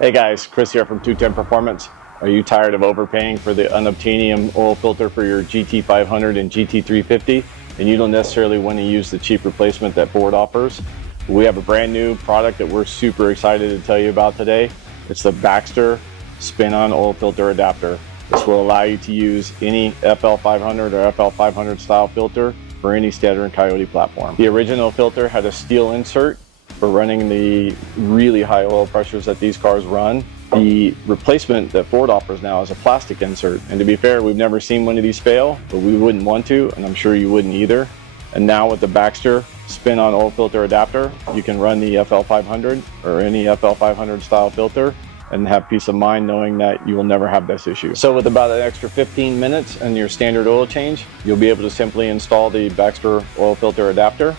Hey guys, Chris here from 210 Performance. Are you tired of overpaying for the unobtainium oil filter for your GT500 and GT350 and you don't necessarily want to use the cheap replacement that Ford offers? We have a brand new product that we're super excited to tell you about today. It's the Baxter spin-on oil filter adapter. This will allow you to use any FL500 or FL500 style filter for any Standard and Coyote platform. The original filter had a steel insert for running the really high oil pressures that these cars run. The replacement that Ford offers now is a plastic insert, and to be fair, we've never seen one of these fail, but we wouldn't want to, and I'm sure you wouldn't either. And now with the Baxter spin-on oil filter adapter, you can run the FL500 or any FL500 style filter and have peace of mind knowing that you will never have this issue. So with about an extra 15 minutes and your standard oil change, you'll be able to simply install the Baxter oil filter adapter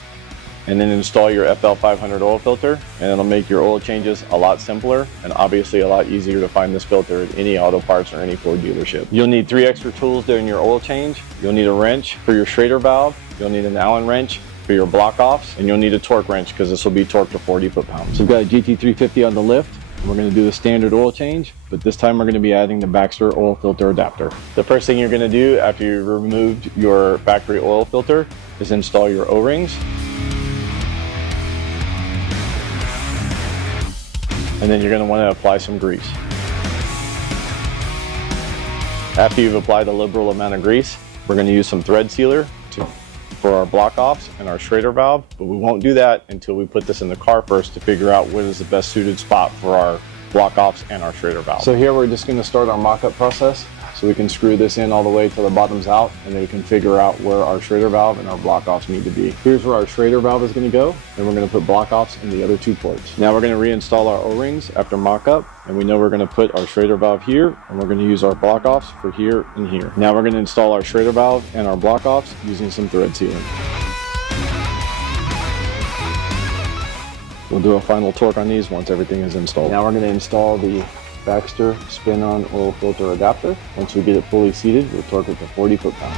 and then install your FL500 oil filter, and it'll make your oil changes a lot simpler and obviously a lot easier to find this filter at any auto parts or any Ford dealership. You'll need 3 extra tools during your oil change. You'll need a wrench for your Schrader valve, you'll need an Allen wrench for your block offs, and you'll need a torque wrench because this will be torqued to 40 foot-pounds. So we've got a GT350 on the lift. We're going to do the standard oil change, but this time we're going to be adding the Baxter oil filter adapter. The first thing you're going to do after you've removed your factory oil filter is install your O-rings. And then you're going to want to apply some grease. After you've applied a liberal amount of grease, we're going to use some thread sealer for our block offs and our Schrader valve, but we won't do that until we put this in the car first to figure out what is the best suited spot for our block offs and our Schrader valve. So here we're just going to start our mock-up process. So we can screw this in all the way till the bottom's out, and then we can figure out where our Schrader valve and our block offs need to be. Here's where our Schrader valve is going to go, and we're going to put block offs in the other 2 ports. Now we're going to reinstall our O-rings after mock-up, and we know we're going to put our Schrader valve here, and we're going to use our block offs for here and here. Now we're going to install our Schrader valve and our block offs using some thread sealing. We'll do a final torque on these once everything is installed. Now we're going to install the Baxter spin-on oil filter adapter. Once we get it fully seated, we'll torque it to 40 foot-pounds.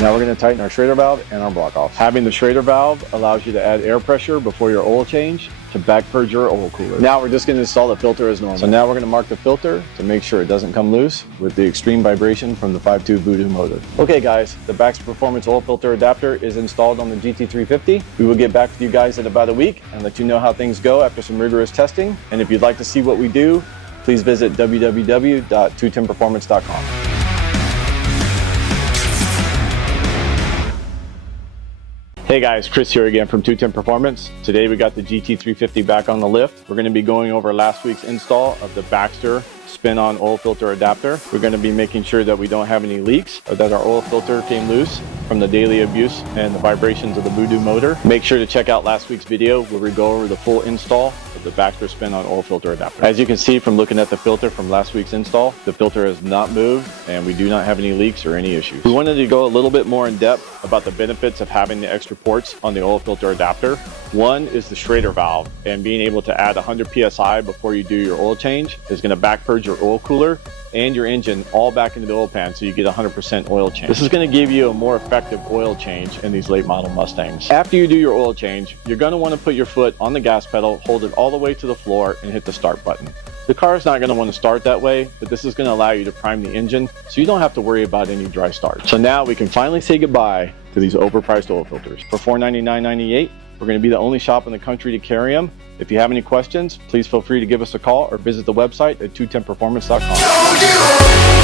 Now we're going to tighten our Schrader valve and our block off. Having the Schrader valve allows you to add air pressure before your oil change to back purge your oil cooler. Now we're just going to install the filter as normal. So now we're going to mark the filter to make sure it doesn't come loose with the extreme vibration from the 5.2 Voodoo motor. Okay guys, the Baxter Performance oil filter adapter is installed on the GT350. We will get back with you guys in about a week and let you know how things go after some rigorous testing. And if you'd like to see what we do, please visit www.210performance.com. Hey guys, Chris here again from 210 Performance. Today we got the GT350 back on the lift. We're going to be going over last week's install of the Baxter spin-on oil filter adapter. We're going to be making sure that we don't have any leaks or that our oil filter came loose from the daily abuse and the vibrations of the Voodoo motor. Make sure to check out last week's video where we go over the full install of the Baxter spin-on oil filter adapter. As you can see from looking at the filter from last week's install, the filter has not moved and we do not have any leaks or any issues. We wanted to go a little bit more in depth about the benefits of having the extra ports on the oil filter adapter. One is the Schrader valve, and being able to add 100 psi before you do your oil change is going to back purge your oil cooler and your engine all back into the oil pan so you get 100% oil change. This is going to give you a more effective oil change in these late model Mustangs. After you do your oil change, you're going to want to put your foot on the gas pedal, hold it all the way to the floor, and hit the start button. The car is not going to want to start that way, but this is going to allow you to prime the engine so you don't have to worry about any dry start. So now we can finally say goodbye to these overpriced oil filters. For $499.98, we're going to be the only shop in the country to carry them. If you have any questions, please feel free to give us a call or visit the website at 210performance.com.